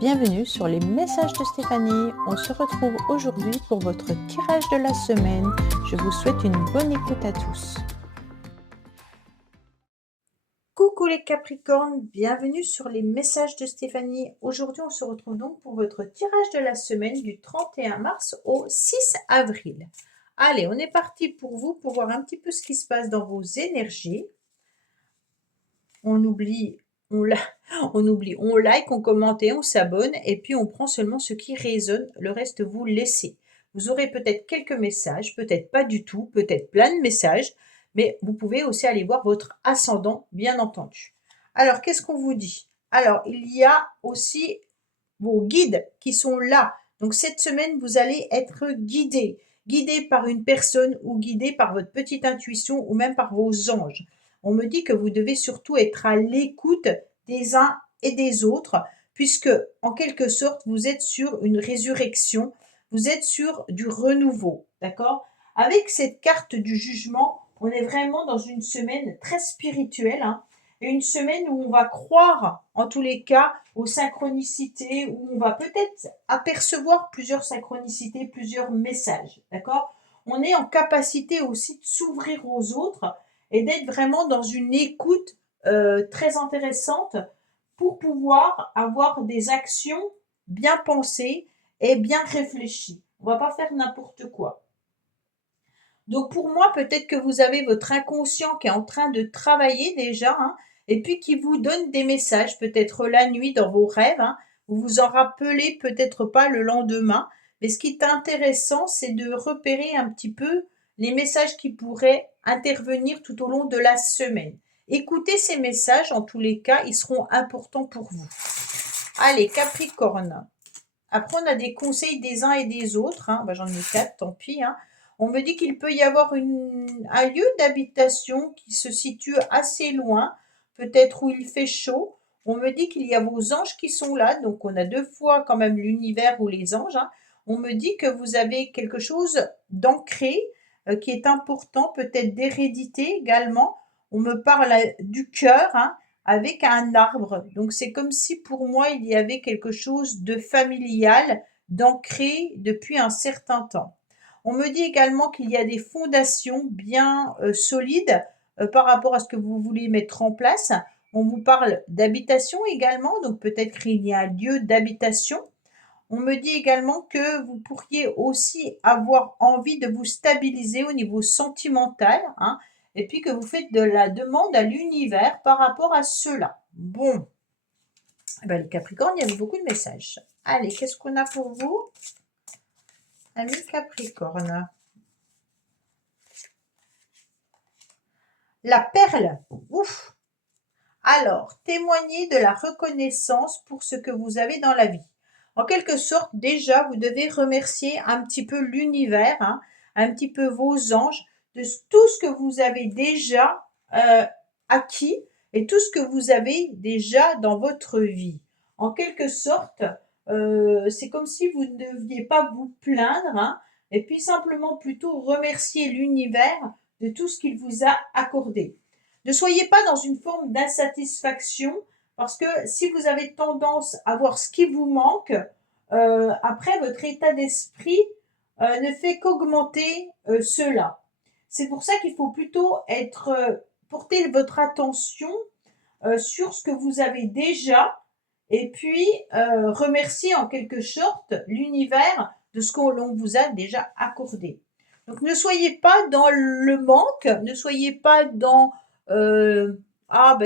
Bienvenue sur les messages de Stéphanie. On se retrouve aujourd'hui pour votre tirage de la semaine. Je vous souhaite une bonne écoute à tous. Coucou les Capricornes, bienvenue sur les messages de Stéphanie. Aujourd'hui, on se retrouve donc pour votre tirage de la semaine du 31 mars au 6 avril. Allez, on est parti pour vous pour voir un petit peu ce qui se passe dans vos énergies. On like, on commente et on s'abonne, et puis on prend seulement ce qui résonne, le reste vous laissez. Vous aurez peut-être quelques messages, peut-être pas du tout, peut-être plein de messages, mais vous pouvez aussi aller voir votre ascendant, bien entendu. Alors, qu'est-ce qu'on vous dit? Alors, il y a aussi vos guides qui sont là. Donc, cette semaine, vous allez être guidé par une personne ou guidé par votre petite intuition ou même par vos anges. On me dit que vous devez surtout être à l'écoute des uns et des autres, puisque en quelque sorte, vous êtes sur une résurrection, vous êtes sur du renouveau, d'accord? Avec cette carte du jugement, on est vraiment dans une semaine très spirituelle, hein, et une semaine où on va croire, en tous les cas, aux synchronicités, où on va peut-être apercevoir plusieurs synchronicités, plusieurs messages, d'accord? On est en capacité aussi de s'ouvrir aux autres et d'être vraiment dans une écoute très intéressante pour pouvoir avoir des actions bien pensées et bien réfléchies. On va pas faire n'importe quoi. Donc pour moi, peut-être que vous avez votre inconscient qui est en train de travailler déjà, hein, et puis qui vous donne des messages, peut-être la nuit dans vos rêves, hein, vous vous en rappelez peut-être pas le lendemain, mais ce qui est intéressant, c'est de repérer un petit peu les messages qui pourraient intervenir tout au long de la semaine. Écoutez ces messages, en tous les cas, ils seront importants pour vous. Allez, Capricorne. Après, on a des conseils des uns et des autres, hein. J'en ai 4, tant pis, hein. On me dit qu'il peut y avoir un lieu d'habitation qui se situe assez loin, peut-être où il fait chaud. On me dit qu'il y a vos anges qui sont là, donc on a 2 fois quand même l'univers ou les anges, hein. On me dit que vous avez quelque chose d'ancré, qui est important, peut-être d'hérédité également. On me parle du cœur, hein, avec un arbre. Donc c'est comme si pour moi il y avait quelque chose de familial, d'ancré depuis un certain temps. On me dit également qu'il y a des fondations bien solides par rapport à ce que vous voulez mettre en place. On vous parle d'habitation également, donc peut-être qu'il y a un lieu d'habitation. On me dit également que vous pourriez aussi avoir envie de vous stabiliser au niveau sentimental, hein, et puis que vous faites de la demande à l'univers par rapport à cela. Bon, les Capricornes, il y avait beaucoup de messages. Allez, qu'est-ce qu'on a pour vous, amis Capricorne? La perle, ouf. Alors, témoignez de la reconnaissance pour ce que vous avez dans la vie. En quelque sorte, déjà, vous devez remercier un petit peu l'univers, hein, un petit peu vos anges, de tout ce que vous avez déjà acquis et tout ce que vous avez déjà dans votre vie. En quelque sorte, c'est comme si vous ne deviez pas vous plaindre, hein, et puis simplement plutôt remercier l'univers de tout ce qu'il vous a accordé. Ne soyez pas dans une forme d'insatisfaction parce que si vous avez tendance à voir ce qui vous manque, après votre état d'esprit ne fait qu'augmenter cela. C'est pour ça qu'il faut plutôt porter votre attention sur ce que vous avez déjà et puis remercier en quelque sorte l'univers de ce que l'on vous a déjà accordé. Donc ne soyez pas dans le manque, ne soyez pas dans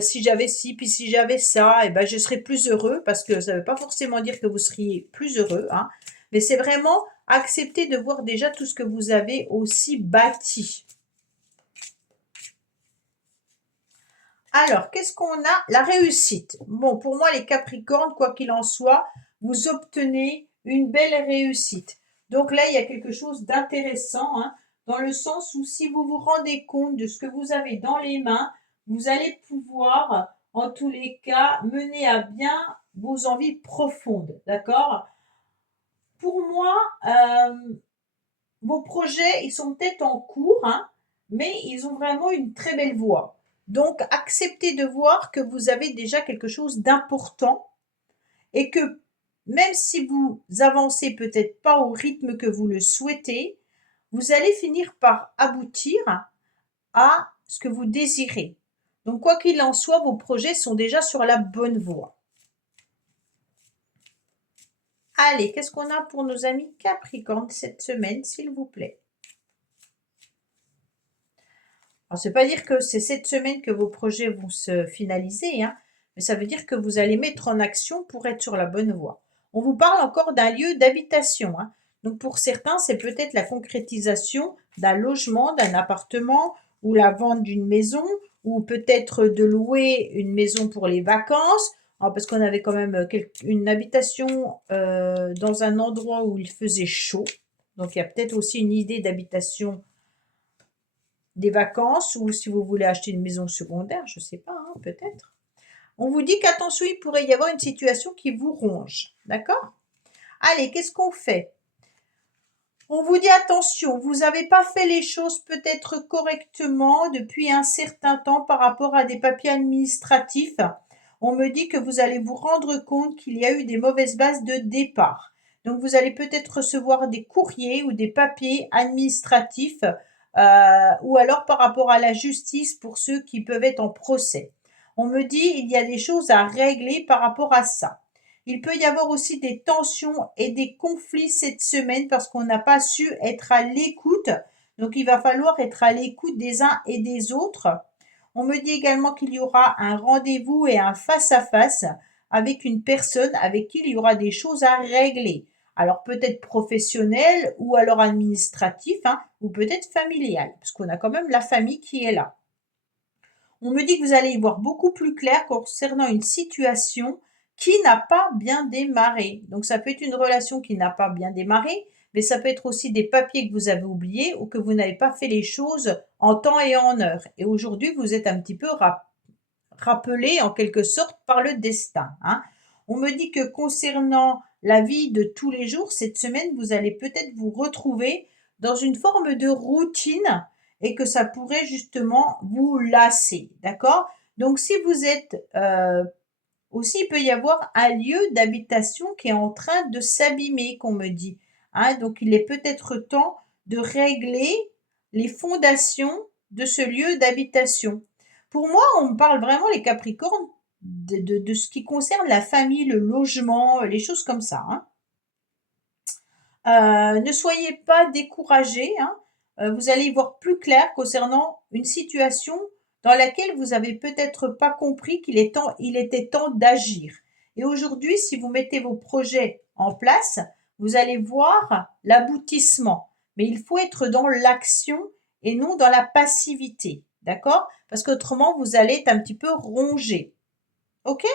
si j'avais ci, puis si j'avais ça, je serais plus heureux, parce que ça ne veut pas forcément dire que vous seriez plus heureux, hein, mais c'est vraiment accepter de voir déjà tout ce que vous avez aussi bâti. Alors, qu'est-ce qu'on a? La réussite. Bon, pour moi, les Capricornes, quoi qu'il en soit, vous obtenez une belle réussite. Donc là, il y a quelque chose d'intéressant, hein, dans le sens où si vous vous rendez compte de ce que vous avez dans les mains, vous allez pouvoir, en tous les cas, mener à bien vos envies profondes, d'accord? Pour moi, vos projets, ils sont peut-être en cours, hein, mais ils ont vraiment une très belle voie. Donc, acceptez de voir que vous avez déjà quelque chose d'important et que même si vous avancez peut-être pas au rythme que vous le souhaitez, vous allez finir par aboutir à ce que vous désirez. Donc quoi qu'il en soit, vos projets sont déjà sur la bonne voie. Allez, qu'est-ce qu'on a pour nos amis Capricorne cette semaine, s'il vous plaît? Alors, c'est pas dire que c'est cette semaine que vos projets vont se finaliser, hein, mais ça veut dire que vous allez mettre en action pour être sur la bonne voie. On vous parle encore d'un lieu d'habitation, hein. Donc pour certains, c'est peut-être la concrétisation d'un logement, d'un appartement, ou la vente d'une maison, ou peut-être de louer une maison pour les vacances. Alors, parce qu'on avait quand même une habitation dans un endroit où il faisait chaud. Donc il y a peut-être aussi une idée d'habitation des vacances, ou si vous voulez acheter une maison secondaire, je ne sais pas, hein, peut-être. On vous dit qu'attention, il pourrait y avoir une situation qui vous ronge. D'accord? Allez, qu'est-ce qu'on fait? On vous dit attention, vous n'avez pas fait les choses peut-être correctement depuis un certain temps par rapport à des papiers administratifs. On me dit que vous allez vous rendre compte qu'il y a eu des mauvaises bases de départ. Donc vous allez peut-être recevoir des courriers ou des papiers administratifs ou alors par rapport à la justice pour ceux qui peuvent être en procès. On me dit il y a des choses à régler par rapport à ça. Il peut y avoir aussi des tensions et des conflits cette semaine parce qu'on n'a pas su être à l'écoute. Donc il va falloir être à l'écoute des uns et des autres. On me dit également qu'il y aura un rendez-vous et un face-à-face avec une personne avec qui il y aura des choses à régler. Alors peut-être professionnel ou alors administratif, hein, ou peut-être familial, parce qu'on a quand même la famille qui est là. On me dit que vous allez y voir beaucoup plus clair concernant une situation qui n'a pas bien démarré. Donc ça peut être une relation qui n'a pas bien démarré, mais ça peut être aussi des papiers que vous avez oubliés ou que vous n'avez pas fait les choses en temps et en heure. Et aujourd'hui, vous êtes un petit peu rappelé en quelque sorte par le destin, hein. On me dit que concernant la vie de tous les jours, cette semaine, vous allez peut-être vous retrouver dans une forme de routine et que ça pourrait justement vous lasser, d'accord? Donc si vous êtes aussi, il peut y avoir un lieu d'habitation qui est en train de s'abîmer, qu'on me dit, hein. Donc il est peut-être temps de régler les fondations de ce lieu d'habitation. Pour moi, on me parle vraiment, les Capricornes, de ce qui concerne la famille, le logement, les choses comme ça, hein. Ne soyez pas découragés, hein. Vous allez y voir plus clair concernant une situation dans laquelle vous avez peut-être pas compris il était temps d'agir. Et aujourd'hui, si vous mettez vos projets en place, vous allez voir l'aboutissement. Mais il faut être dans l'action et non dans la passivité, d'accord? Parce qu'autrement, vous allez être un petit peu rongé. OK?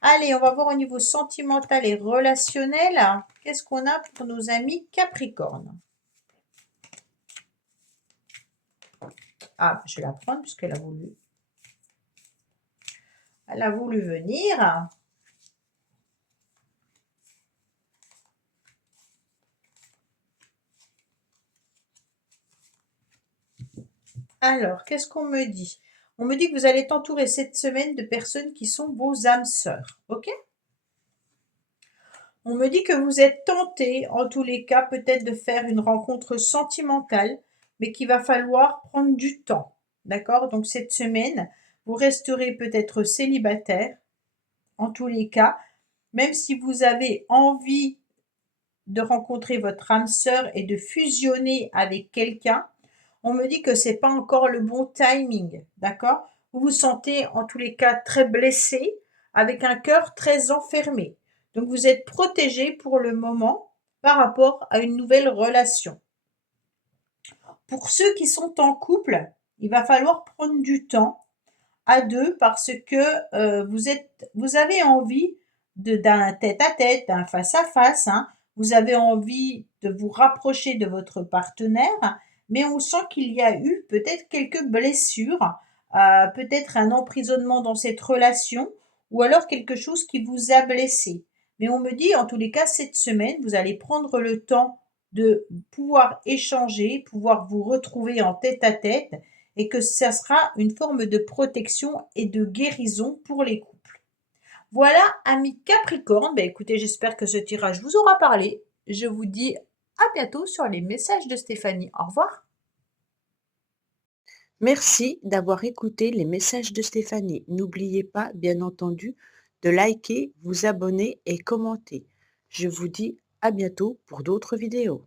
Allez, on va voir au niveau sentimental et relationnel. Qu'est-ce qu'on a pour nos amis Capricorne? Ah, je vais la prendre puisqu'elle a voulu. Elle a voulu venir. Alors, qu'est-ce qu'on me dit? On me dit que vous allez être entouré cette semaine de personnes qui sont vos âmes sœurs. OK? On me dit que vous êtes tenté, en tous les cas, peut-être de faire une rencontre sentimentale, mais qu'il va falloir prendre du temps. D'accord? Donc cette semaine, vous resterez peut-être célibataire, en tous les cas, même si vous avez envie de rencontrer votre âme sœur et de fusionner avec quelqu'un, on me dit que c'est pas encore le bon timing, d'accord? Vous vous sentez en tous les cas très blessé, avec un cœur très enfermé. Donc vous êtes protégé pour le moment par rapport à une nouvelle relation. Pour ceux qui sont en couple, il va falloir prendre du temps à deux parce que vous avez envie d'un tête-à-tête, d'un face-à-face, hein. Vous avez envie de vous rapprocher de votre partenaire, mais on sent qu'il y a eu peut-être quelques blessures, peut-être un emprisonnement dans cette relation, ou alors quelque chose qui vous a blessé. Mais on me dit, en tous les cas, cette semaine, vous allez prendre le temps de pouvoir échanger, pouvoir vous retrouver en tête-à-tête, et que ça sera une forme de protection et de guérison pour les couples. Voilà, amis Capricorne, bah, écoutez, j'espère que ce tirage vous aura parlé. Je vous dis à bientôt sur les messages de Stéphanie. Au revoir. Merci d'avoir écouté les messages de Stéphanie. N'oubliez pas, bien entendu, de liker, vous abonner et commenter. Je vous dis à bientôt pour d'autres vidéos.